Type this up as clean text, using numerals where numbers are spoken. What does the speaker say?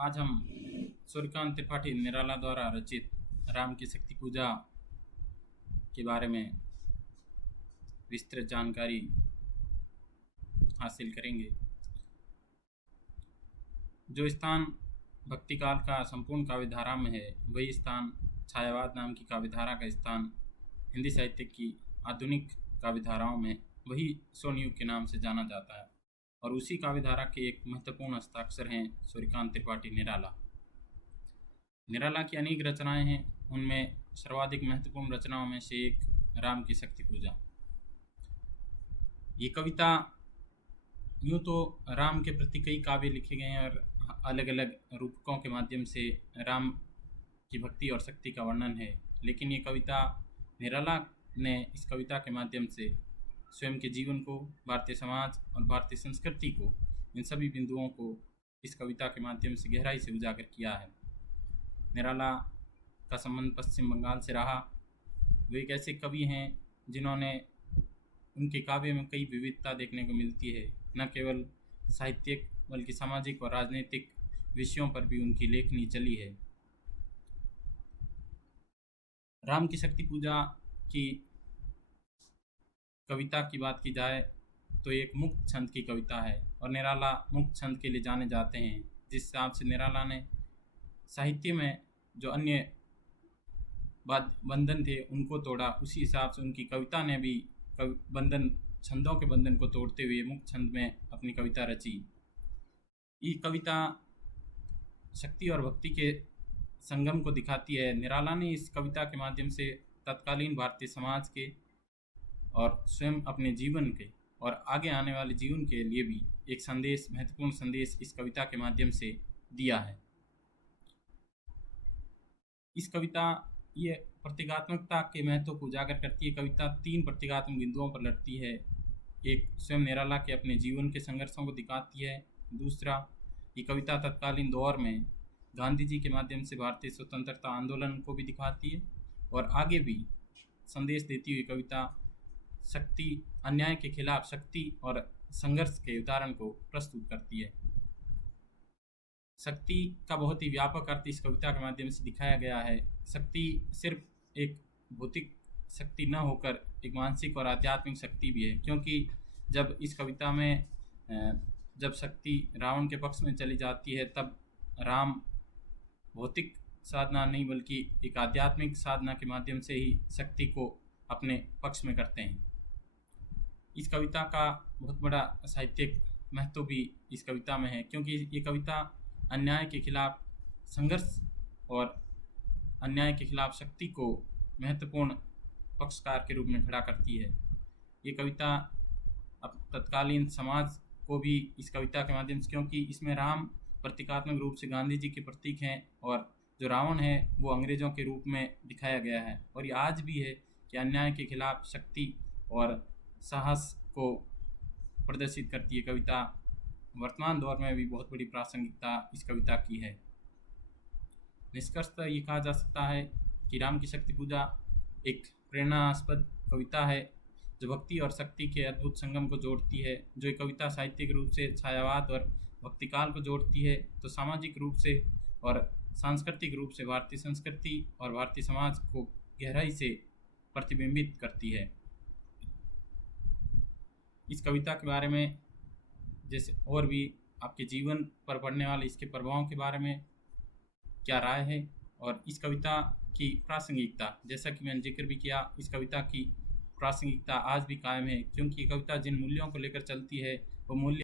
आज हम सूर्यकांत त्रिपाठी निराला द्वारा रचित राम की शक्ति पूजा के बारे में विस्तृत जानकारी हासिल करेंगे। जो स्थान भक्तिकाल का संपूर्ण काव्यधारा में है, वही स्थान छायावाद नाम की काव्यधारा का स्थान हिंदी साहित्य की आधुनिक काव्यधाराओं में वही स्वर्ण युग के नाम से जाना जाता है। और उसी काव्यधारा के एक महत्वपूर्ण हस्ताक्षर हैं सूर्यकांत त्रिपाठी निराला। निराला की अनेक रचनाएं हैं, उनमें सर्वाधिक महत्वपूर्ण रचनाओं में से एक राम की शक्ति पूजा। ये कविता यूँ तो राम के प्रति कई काव्य लिखे गए हैं और अलग अलग रूपकों के माध्यम से राम की भक्ति और शक्ति का वर्णन है, लेकिन ये कविता निराला ने इस कविता के माध्यम से स्वयं के जीवन को, भारतीय समाज और भारतीय संस्कृति को, इन सभी बिंदुओं को इस कविता के माध्यम से गहराई से उजागर किया है। निराला का संबंध पश्चिम बंगाल से रहा। वे एक ऐसे कवि हैं जिन्होंने, उनके काव्य में कई विविधता देखने को मिलती है। न केवल साहित्यिक बल्कि सामाजिक और राजनीतिक विषयों पर भी उनकी लेखनी चली है। राम की शक्ति पूजा की कविता की बात की जाए तो एक मुक्त छंद की कविता है और निराला मुक्त छंद के लिए जाने जाते हैं। जिस हिसाब से निराला ने साहित्य में जो अन्य बंधन थे उनको तोड़ा, उसी हिसाब से उनकी कविता ने भी बंधन, छंदों के बंधन को तोड़ते हुए मुक्त छंद में अपनी कविता रची। ये कविता शक्ति और भक्ति के संगम को दिखाती है। निराला ने इस कविता के माध्यम से तत्कालीन भारतीय समाज के और स्वयं अपने जीवन के और आगे आने वाले जीवन के लिए भी एक संदेश, महत्वपूर्ण संदेश इस कविता के माध्यम से दिया है। इस कविता ये प्रतीकात्मकता के महत्व को उजागर करती है। कविता 3 प्रतीकात्मक बिंदुओं पर लड़ती है। एक, स्वयं निराला के अपने जीवन के संघर्षों को दिखाती है। दूसरा, ये कविता तत्कालीन दौर में गांधी जी के माध्यम से भारतीय स्वतंत्रता आंदोलन को भी दिखाती है और आगे भी संदेश देती हुई कविता शक्ति, अन्याय के खिलाफ शक्ति और संघर्ष के उदाहरण को प्रस्तुत करती है। शक्ति का बहुत ही व्यापक अर्थ इस कविता के माध्यम से दिखाया गया है। शक्ति सिर्फ एक भौतिक शक्ति न होकर एक मानसिक और आध्यात्मिक शक्ति भी है, क्योंकि जब इस कविता में जब शक्ति रावण के पक्ष में चली जाती है, तब राम भौतिक साधना नहीं बल्कि एक आध्यात्मिक साधना के माध्यम से ही शक्ति को अपने पक्ष में करते हैं। इस कविता का बहुत बड़ा साहित्यिक महत्व भी इस कविता में है, क्योंकि ये कविता अन्याय के खिलाफ संघर्ष और अन्याय के खिलाफ शक्ति को महत्वपूर्ण पक्षकार के रूप में खड़ा करती है। ये कविता अब तत्कालीन समाज को भी इस कविता के माध्यम से, क्योंकि इसमें राम प्रतीकात्मक रूप से गांधी जी के प्रतीक हैं और जो रावण है वो अंग्रेज़ों के रूप में दिखाया गया है। और ये आज भी है कि अन्याय के खिलाफ शक्ति और साहस को प्रदर्शित करती है। कविता वर्तमान दौर में भी बहुत बड़ी प्रासंगिकता इस कविता की है। निष्कर्षतः ये कहा जा सकता है कि राम की शक्ति पूजा एक प्रेरणास्पद कविता है जो भक्ति और शक्ति के अद्भुत संगम को जोड़ती है। जो एक कविता साहित्यिक रूप से छायावाद और भक्तिकाल को जोड़ती है, तो सामाजिक रूप से और सांस्कृतिक रूप से भारतीय संस्कृति और भारतीय समाज को गहराई से प्रतिबिंबित करती है। इस कविता के बारे में जैसे और भी आपके जीवन पर पड़ने वाले इसके प्रभावों के बारे में क्या राय है, और इस कविता की प्रासंगिकता, जैसा कि मैंने जिक्र भी किया, इस कविता की प्रासंगिकता आज भी कायम है, क्योंकि कविता जिन मूल्यों को लेकर चलती है वो मूल्य